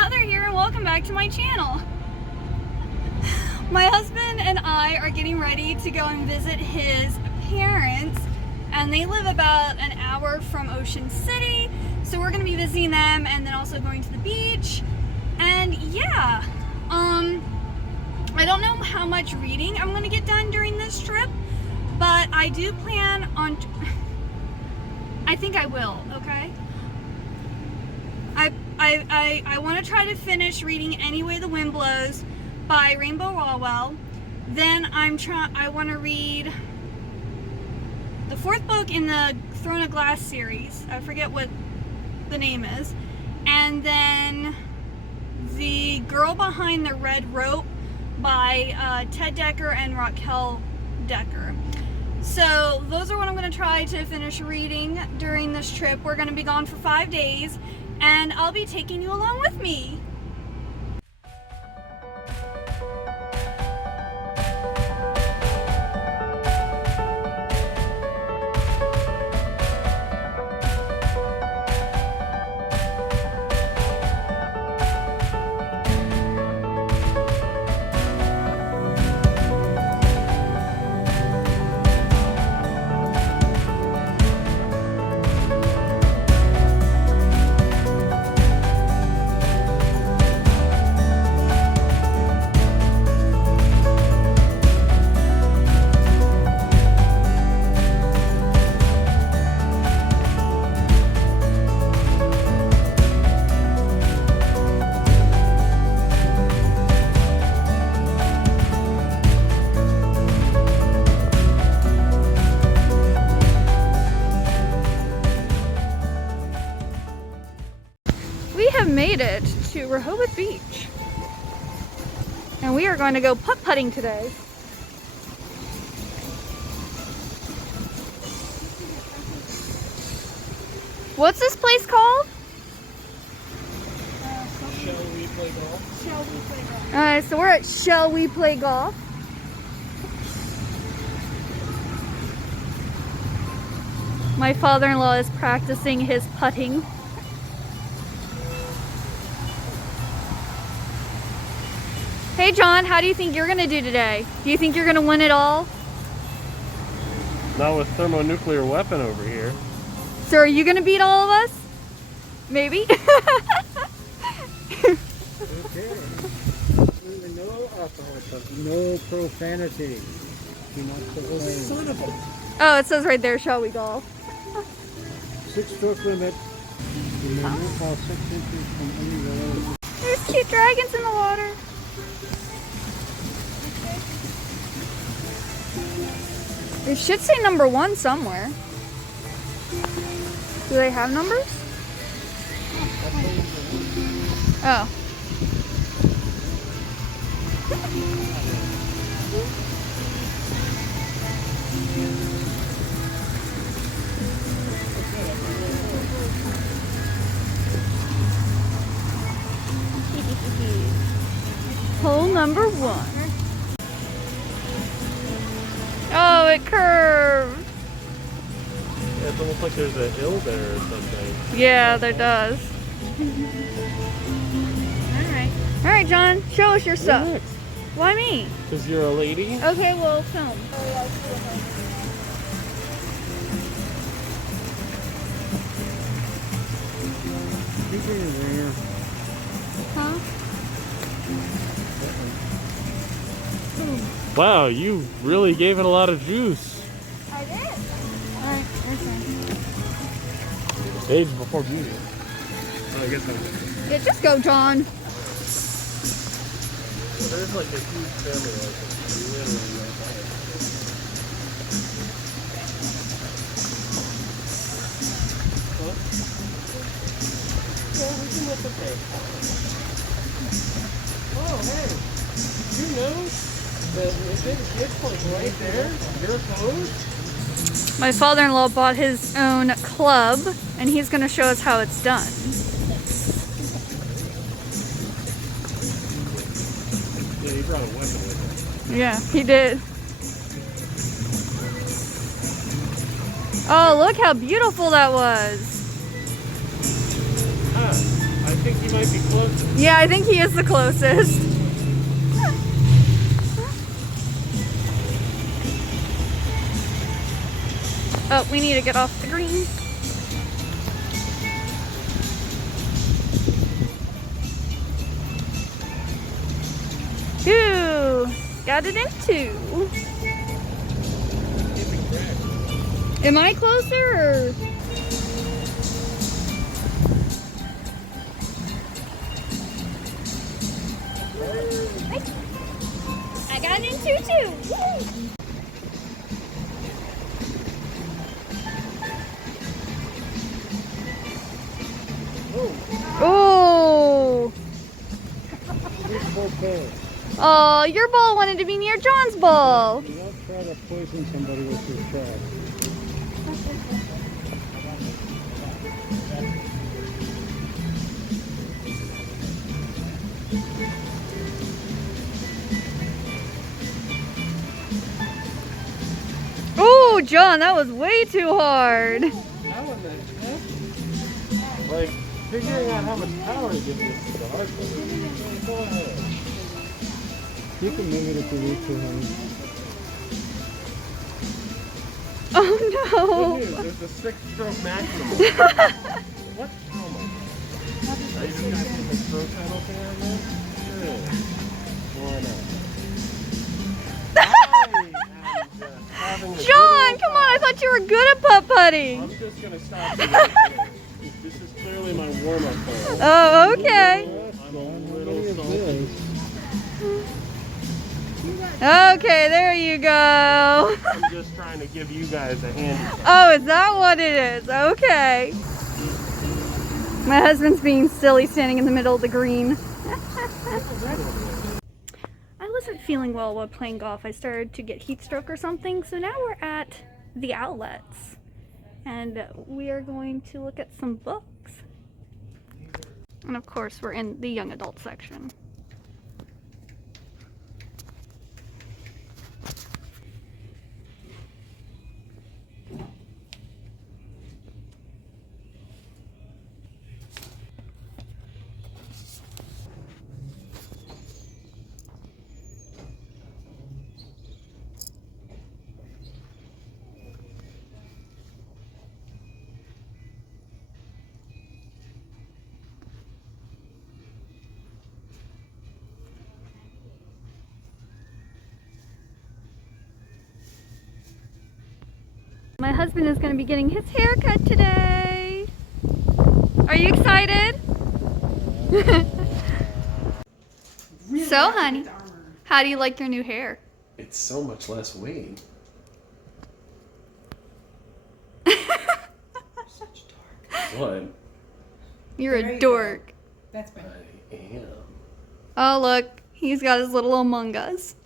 Heather here and welcome back to my channel. My husband and I are getting ready to go and visit his parents, and they live about an hour from Ocean City, so we're going to be visiting them and then also going to the beach. And yeah, I don't know how much reading I'm going to get done during this trip, but I do plan on, I think I will, okay? I want to try to finish reading Any Way the Wind Blows by Rainbow Rowell. Then I want to read the fourth book in the Throne of Glass series. I forget what the name is. And then The Girl Behind the Red Rope by Ted Dekker and Raquel Dekker. So those are what I'm going to try to finish reading during this trip. We're going to be gone for 5 days, and I'll be taking you along with me. Made it to Rehoboth Beach, and we are going to go putt-putting today. What's this place called? Shall We Play Golf? Shall We Play Golf. Alright, so we're at Shall We Play Golf. My father-in-law is practicing his putting. Hey John, how do you think you're going to do today? Do you think you're going to win it all? Not with thermonuclear weapon over here. So are you going to beat all of us? Maybe? Okay. No alcohol, no profanity. Do not profane. Son of a... Oh, it says right there, shall we golf? 6-stroke limit. You may not fall 6 inches from any road. There's cute dragons in the water. It should say number 1 somewhere. Do they have numbers? Oh. Hole number 1. Oh, it curved. Yeah, it's almost like there's a hill there or something. Yeah, there does. Alright. Alright, John, show us your stuff. Next. Why me? Because you're a lady? Okay, well, film. Huh? Wow, you really gave it a lot of juice. I did. Alright, Age before beauty. Oh, I guess I'm... yeah, just go, John. Well, there's like a huge family like this. Literally right there. Huh? Yeah, we can look at that. Oh, hey. You know that if it gets like right there, your clothes? My father-in-law bought his own club, and he's going to show us how it's done. Yeah, he brought a weapon with him. Yeah, he did. Oh, look how beautiful that was. Ah, I think you might might be closest. Yeah, I think he is the closest. Oh, we need to get off the green. Ooh, got it in 2. Am I closer or? I got it in 2 too. Woo! Oh! Oh, your ball wanted to be near John's ball. You don't try to poison somebody with your trash. Oh, John, that was way too hard. That one is like figuring out how much power to give this to the hard one. Go ahead. You can move it if you need to, honey. Oh Good no. news, there's a 6-stroke maximum. What? Oh my god. Are you just gonna put the stroke penalty on there? Good. Why not? John, come on, I thought you were good at putt-putting. I'm just gonna stop you right there. This is clearly my warm-up hole. Oh, okay. I'm a little salty. Okay, there you go. I'm just trying to give you guys a hand. Oh, is that what it is? Okay. My husband's being silly standing in the middle of the green. I wasn't feeling well while playing golf. I started to get heat stroke or something. So now we're at the outlets. And we are going to look at some books. And of course, we're in the young adult section. My husband is going to be getting his hair cut today. Are you excited? So, honey, how do you like your new hair? It's so much less weight. What? You're a dork. That's better. I am. Oh, look, he's got his little Among Us.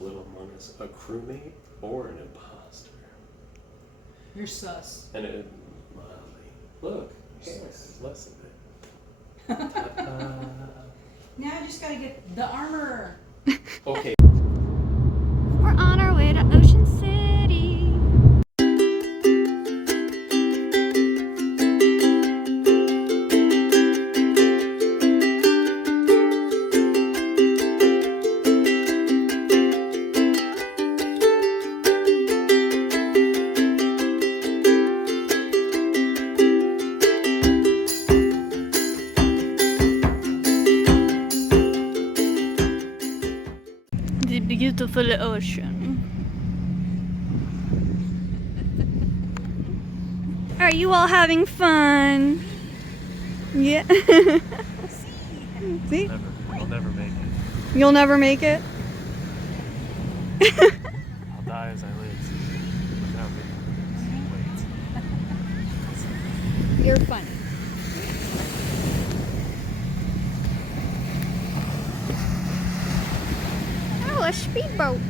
Little Maas, a crewmate or an imposter. You're sus. And it, Molly, look, yes, less of it. Ta-ta. Now I just gotta get the armor. Okay. We're on our way to Ocean City. The beautiful ocean. Are you all having fun? Yeah. See? I'll never make it. You'll never make it? I'll die as I live. Without me. You're funny. Oh, a speedboat.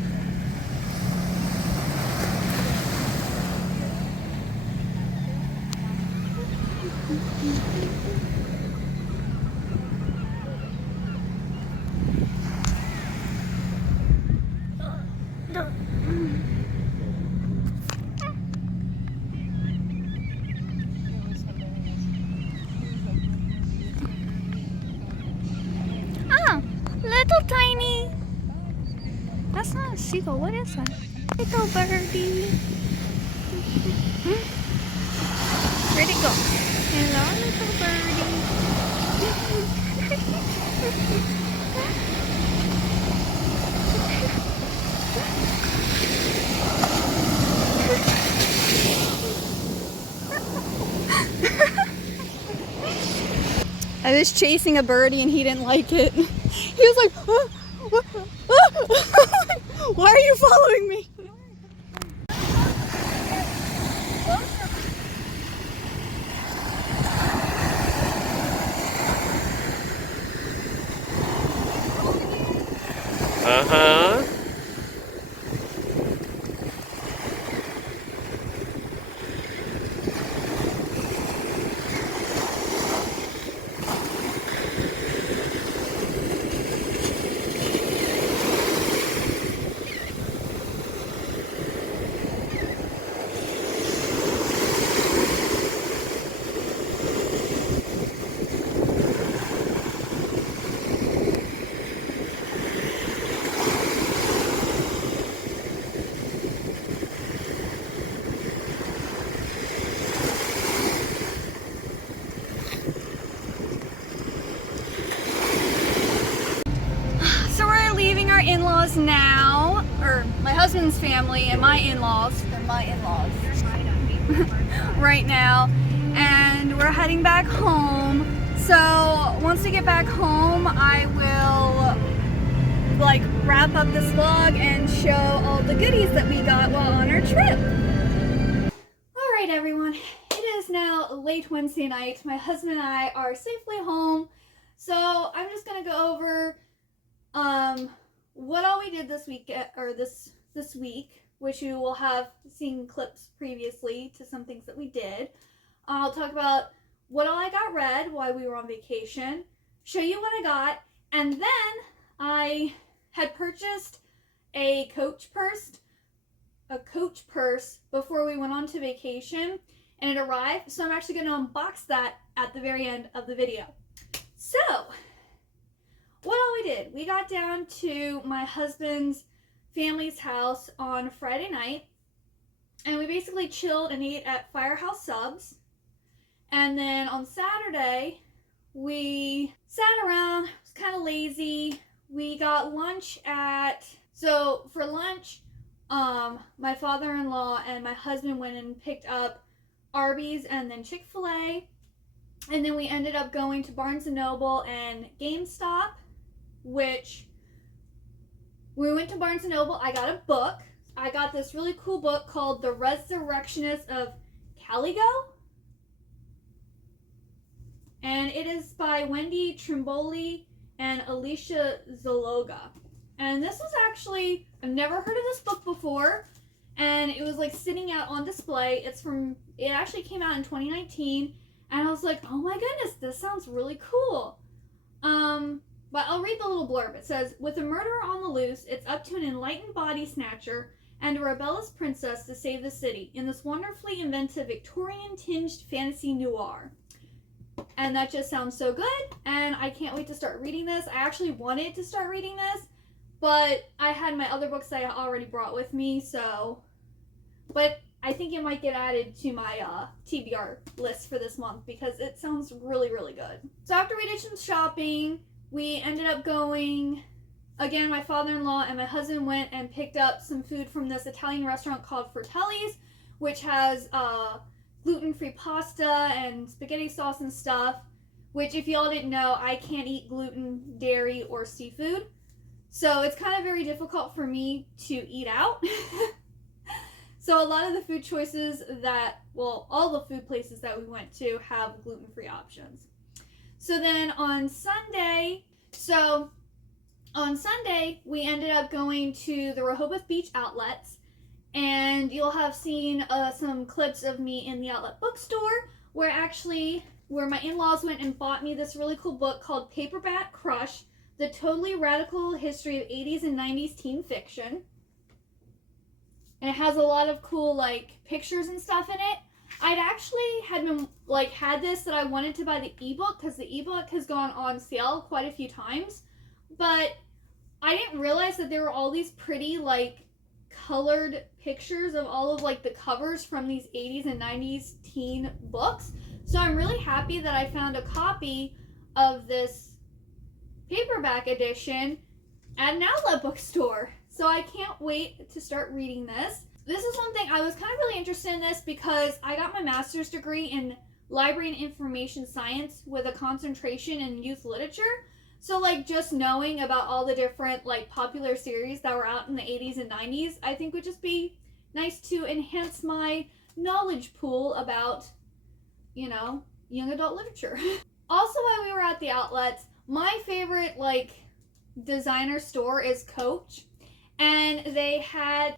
little tiny. That's not a seagull. What is that? Little birdie. Where'd it go? Hello, little birdie. I was chasing a birdie and he didn't like it. He was like, why are you following me? Uh-huh. In-laws now, or my husband's family and my in-laws. They're my in-laws right now, and we're heading back home. So once we get back home, I will like wrap up this vlog and show all the goodies that we got while on our trip. All right, everyone, it is now late Wednesday night. My husband and I are safely home, so I'm just gonna go over what all we did this week, or this week, which you will have seen clips previously to some things that we did. I'll talk about what all I got read while we were on vacation, show you what I got, and then I had purchased a coach purse before we went on to vacation, and it arrived, so I'm actually going to unbox that at the very end of the video. So, what all we did, we got down to my husband's family's house on Friday night, and we basically chilled and ate at Firehouse Subs. And then on Saturday, we sat around, was kind of lazy. We got lunch so for lunch, my father-in-law and my husband went and picked up Arby's and then Chick-fil-A. And then we ended up going to Barnes & Noble and GameStop, which we went to Barnes & Noble. I got a book. I got this really cool book called The Resurrectionist of Caligo. And it is by Wendy Trimboli and Alicia Zaloga. And this was actually, I've never heard of this book before. And it was like sitting out on display. It actually came out in 2019. And I was like, oh my goodness, this sounds really cool. But I'll read the little blurb. It says, with a murderer on the loose, it's up to an enlightened body snatcher and a rebellious princess to save the city in this wonderfully inventive Victorian-tinged fantasy noir. And that just sounds so good, and I can't wait to start reading this. I actually wanted to start reading this, but I had my other books that I already brought with me, so... But I think it might get added to my TBR list for this month because it sounds really, really good. So after we did some shopping, we ended up going, again, my father-in-law and my husband went and picked up some food from this Italian restaurant called Fratelli's, which has gluten-free pasta and spaghetti sauce and stuff, which if y'all didn't know, I can't eat gluten, dairy, or seafood. So it's kind of very difficult for me to eat out. So a lot of the food choices all the food places that we went to have gluten-free options. So then on Sunday, we ended up going to the Rehoboth Beach outlets, and you'll have seen some clips of me in the outlet bookstore where my in-laws went and bought me this really cool book called Paperback Crush, The Totally Radical History of 80s and 90s Teen Fiction. And it has a lot of cool, like, pictures and stuff in it. I'd actually had this that I wanted to buy the ebook because the ebook has gone on sale quite a few times. But I didn't realize that there were all these pretty, like, colored pictures of all of, like, the covers from these 80s and 90s teen books. So I'm really happy that I found a copy of this paperback edition at an outlet bookstore. So I can't wait to start reading this. This is one thing, I was kind of really interested in this because I got my master's degree in library and information science with a concentration in youth literature. So, like, just knowing about all the different, like, popular series that were out in the 80s and 90s, I think would just be nice to enhance my knowledge pool about, you know, young adult literature. Also, while we were at the outlets, my favorite, like, designer store is Coach. And they had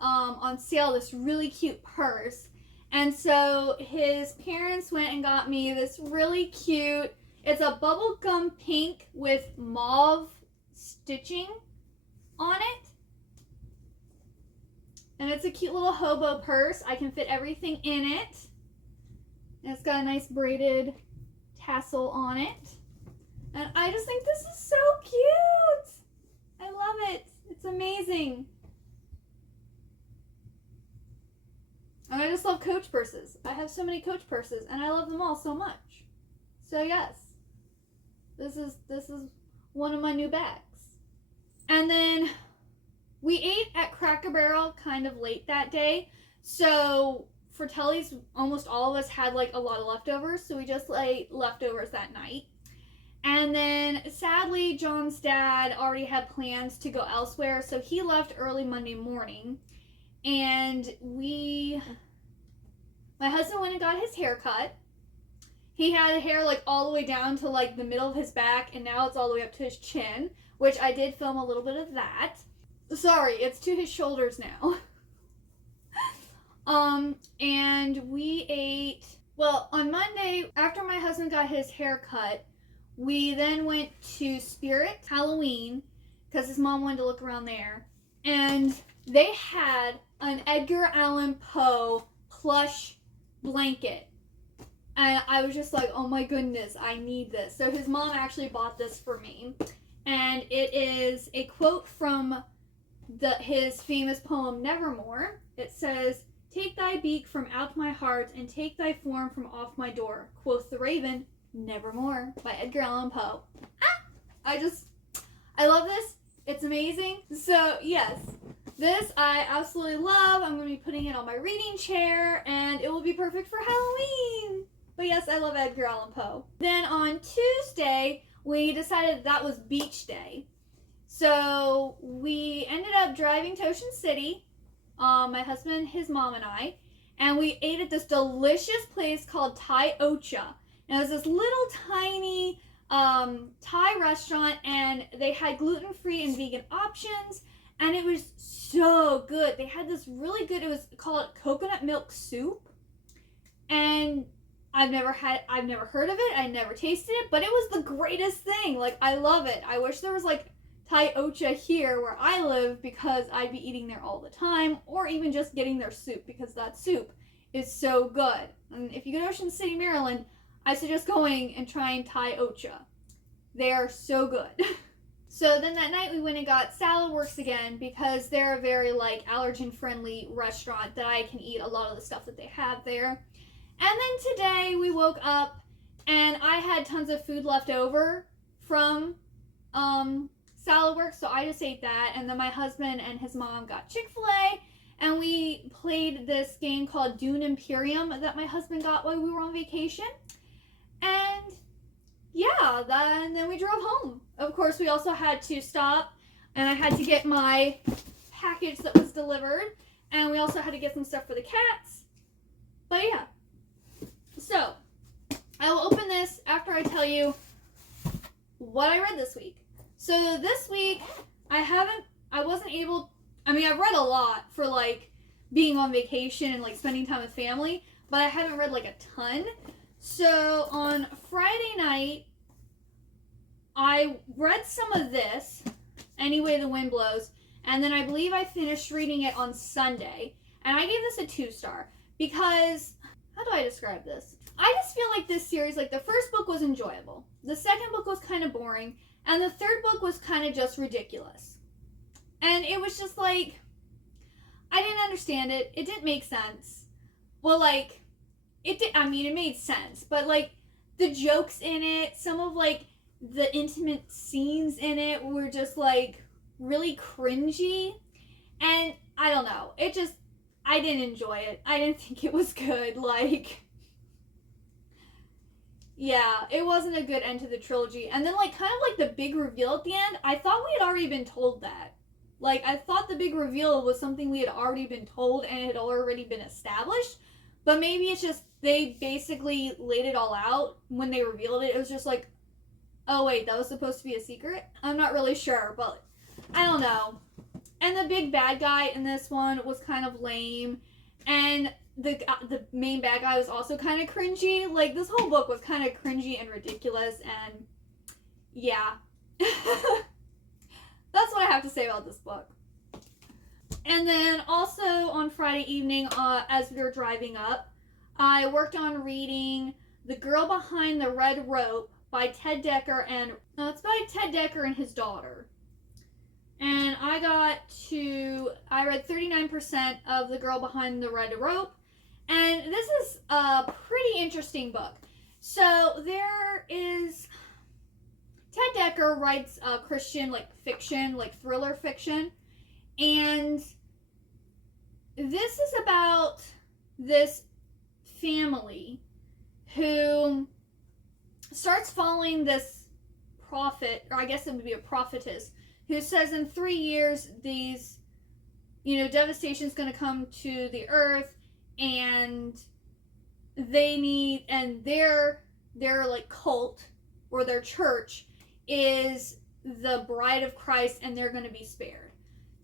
on sale this really cute purse. And so his parents went and got me this really cute, it's a bubblegum pink with mauve stitching on it. And it's a cute little hobo purse. I can fit everything in it. And it's got a nice braided tassel on it. And I just think this is so cute. I love it. It's amazing. And I just love Coach purses. I have so many Coach purses and I love them all so much. So yes, this is one of my new bags. And then we ate at Cracker Barrel kind of late that day. So for Telly's, almost all of us had like a lot of leftovers. So we just ate leftovers that night. And then sadly, John's dad already had plans to go elsewhere. So he left early Monday morning. And my husband went and got his hair cut. He had hair like all the way down to like the middle of his back, and now it's all the way up to his chin, which I did film a little bit of that. Sorry, it's to his shoulders now. And we ate, well, on Monday, after my husband got his hair cut, we then went to Spirit Halloween, because his mom wanted to look around there. And they had an Edgar Allan Poe plush blanket. And I was just like, oh my goodness, I need this. So his mom actually bought this for me. And it is a quote from his famous poem, Nevermore. It says, "Take thy beak from out my heart, and take thy form from off my door. Quoth the raven, Nevermore," by Edgar Allan Poe. I love this. It's amazing. So yes, this I absolutely love. I'm going to be putting it on my reading chair, and it will be perfect for Halloween. But yes, I love Edgar Allan Poe. Then on Tuesday, we decided that was beach day. So we ended up driving to Ocean City, my husband, his mom, and I, and we ate at this delicious place called Thai Ocha. And it was this little tiny Thai restaurant, and they had gluten-free and vegan options, and it was so good. They had this really good, it was called coconut milk soup, and I've never heard of it, I never tasted it, but it was the greatest thing. Like, I love it. I wish there was like Thai Ocha here where I live, because I'd be eating there all the time, or even just getting their soup, because that soup is so good. And if you go to Ocean City, Maryland, I suggest going and trying Thai Ocha. They are so good. So then that night we went and got Salad Works again, because they're a very like allergen friendly restaurant that I can eat a lot of the stuff that they have there. And then today we woke up and I had tons of food left over from Salad Works, so I just ate that. And then my husband and his mom got Chick-fil-A, and we played this game called Dune Imperium that my husband got while we were on vacation. And yeah, and then we drove home. Of course, we also had to stop, and I had to get my package that was delivered, and we also had to get some stuff for the cats. But yeah, so I will open this after I tell you what I read this week. So this week, I've read a lot for like being on vacation and like spending time with family, but I haven't read like a ton. So on Friday night, I read some of this, Anyway the Wind Blows, and then I believe I finished reading it on Sunday, and I gave this a 2-star, because, how do I describe this? I just feel like this series, like the first book was enjoyable, the second book was kind of boring, And the third book was kind of just ridiculous. And it was just like, I didn't understand it. It didn't make sense. Well, like, it made sense. But, like, the jokes in it, some of, like, the intimate scenes in it were just, like, really cringy. And I don't know. I didn't enjoy it. I didn't think it was good. Like, yeah, it wasn't a good end to the trilogy. And then, like, kind of like the big reveal at the end, I thought we had already been told that. Like, I thought the big reveal was something we had already been told and it had already been established. But maybe it's just they basically laid it all out when they revealed it. It was just like, oh, wait, that was supposed to be a secret? I'm not really sure, but I don't know. And the big bad guy in this one was kind of lame. And the main bad guy was also kind of cringy. Like, this whole book was kind of cringy and ridiculous. And, yeah. That's what I have to say about this book. And then also on Friday evening, as we were driving up, I worked on reading The Girl Behind the Red Rope by Ted Dekker, and it's by Ted Dekker and his daughter. And I read 39% of The Girl Behind the Red Rope, and this is a pretty interesting book. So there is, Ted Dekker writes Christian, like, fiction, like thriller fiction, and this is about this family who starts following this prophet, or I guess it would be a prophetess, who says in 3 years these, devastation is going to come to the earth, and their like cult or their church is the bride of Christ, and they're going to be spared.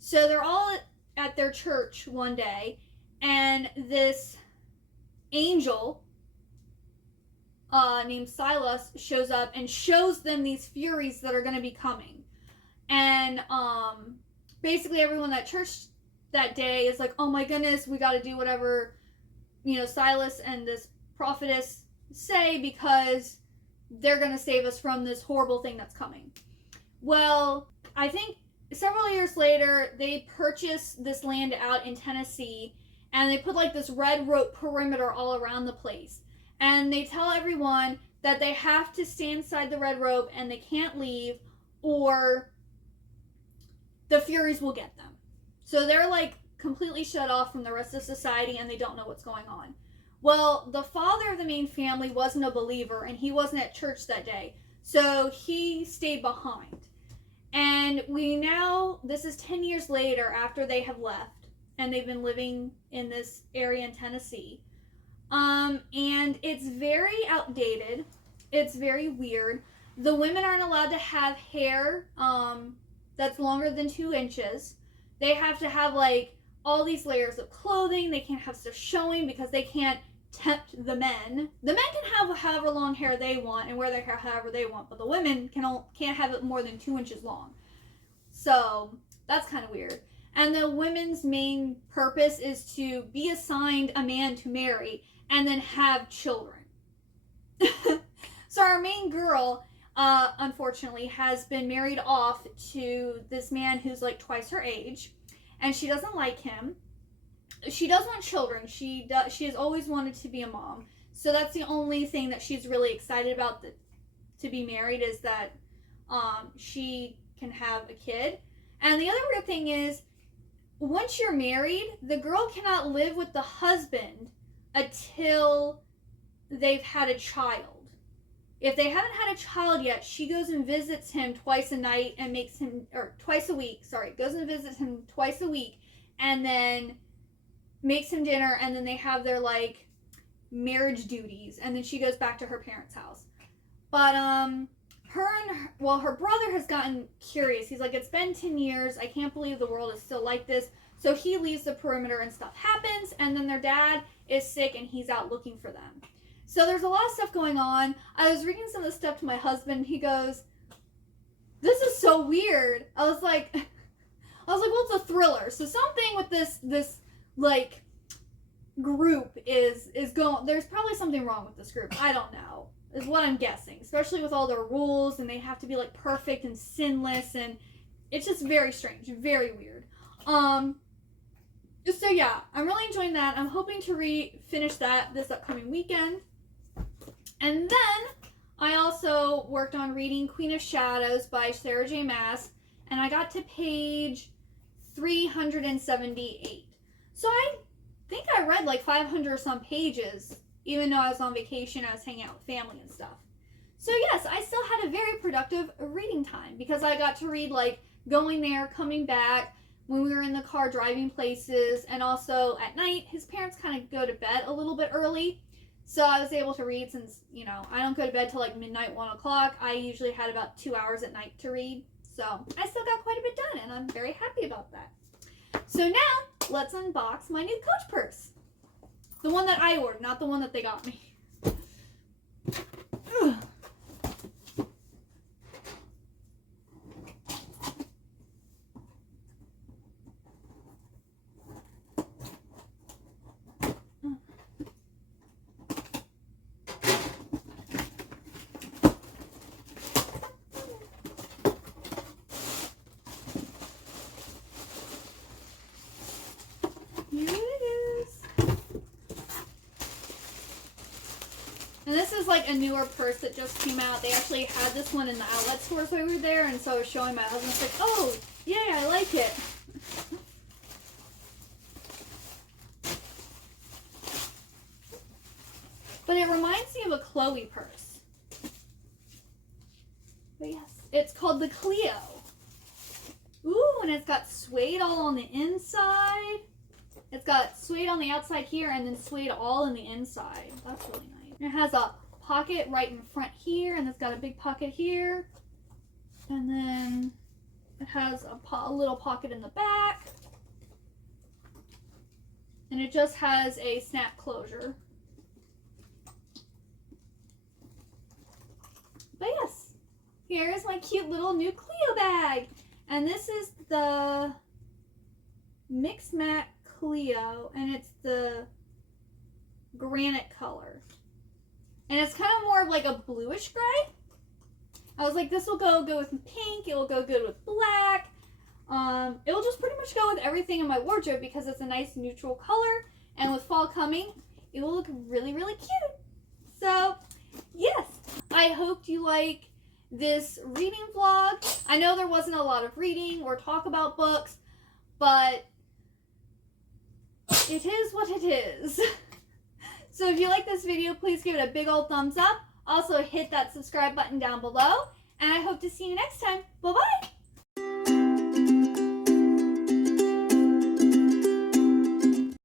So they're all at their church one day, and this angel named Silas shows up and shows them these furies that are going to be coming. And basically everyone at church that day is like, oh my goodness, we got to do whatever, Silas and this prophetess say, because they're going to save us from this horrible thing that's coming. Well, I think several years later, they purchased this land out in Tennessee, and they put like this red rope perimeter all around the place. And they tell everyone that they have to stay inside the red rope and they can't leave, or the Furies will get them. So they're like completely shut off from the rest of society, and they don't know what's going on. Well, the father of the main family wasn't a believer, and he wasn't at church that day. So he stayed behind. And this is 10 years later after they have left, and they've been living in this area in Tennessee. And it's very outdated. It's very weird. The women aren't allowed to have hair, that's longer than 2 inches. They have to have like all these layers of clothing. They can't have stuff showing because they can't tempt the men. The men can have however long hair they want and wear their hair however they want, but the women can't have it more than 2 inches long. So that's kind of weird. And the women's main purpose is to be assigned a man to marry and then have children. So our main girl, unfortunately, has been married off to this man who's like twice her age, and she doesn't like him. She does want children. She has always wanted to be a mom. So that's the only thing that she's really excited about to be married, is that she can have a kid. And the other weird thing is, once you're married, the girl cannot live with the husband until they've had a child. If they haven't had a child yet, she goes and visits him twice a week, goes and visits him twice a week, and then makes him dinner, and then they have their like marriage duties, and then she goes back to her parents' house. But her brother has gotten curious. He's like, it's been 10 years. I can't believe the world is still like this. So he leaves the perimeter and stuff happens, and then their dad is sick and he's out looking for them. So there's a lot of stuff going on. I was reading some of the stuff to my husband, and he goes, this is so weird. I was like, well, it's a thriller. So something with this like group is going, there's probably something wrong with this group. I don't know. is what I'm guessing, especially with all their rules, and they have to be like perfect and sinless, and it's just very strange, very weird. So yeah, I'm really enjoying that. I'm hoping to finish that this upcoming weekend. And then I also worked on reading Queen of Shadows by Sarah J. Maas, and I got to page 378. So I think I read like 500 or some pages, even though I was on vacation, I was hanging out with family and stuff. So yes, I still had a very productive reading time because I got to read like going there, coming back, when we were in the car driving places, and also at night. His parents kind of go to bed a little bit early, so I was able to read since, you know, I don't go to bed till like midnight, 1 o'clock. I usually had about 2 hours at night to read, so I still got quite a bit done, and I'm very happy about that. So now, let's unbox my new Coach purse. The one that I ordered, not the one that they got me. Ugh. Here it is. And this is like a newer purse that just came out. They actually had this one in the outlet stores while we were there, and so I was showing my husband. It's like, oh, yeah, I like it. But it reminds me of a Chloe purse. But yes, it's called the Kleo. Ooh, and it's got suede all on the inside. It's got suede on the outside here and then suede all in the inside. That's really nice. It has a pocket right in front here, and it's got a big pocket here. And then it has a little pocket in the back. And it just has a snap closure. But yes, here's my cute little new Kleo bag. And this is the Mix Matte Kleo, and it's the granite color. And it's kind of more of like a bluish gray. I was like, this will go good with pink, it will go good with black. It will just pretty much go with everything in my wardrobe because it's a nice neutral color. And with fall coming, it will look really, really cute. So, yes, I hope you like this reading vlog. I know there wasn't a lot of reading or talk about books, but it is what it is. So if you like this video, please give it a big old thumbs up. Also hit that subscribe button down below, and I hope to see you next time. Bye-bye.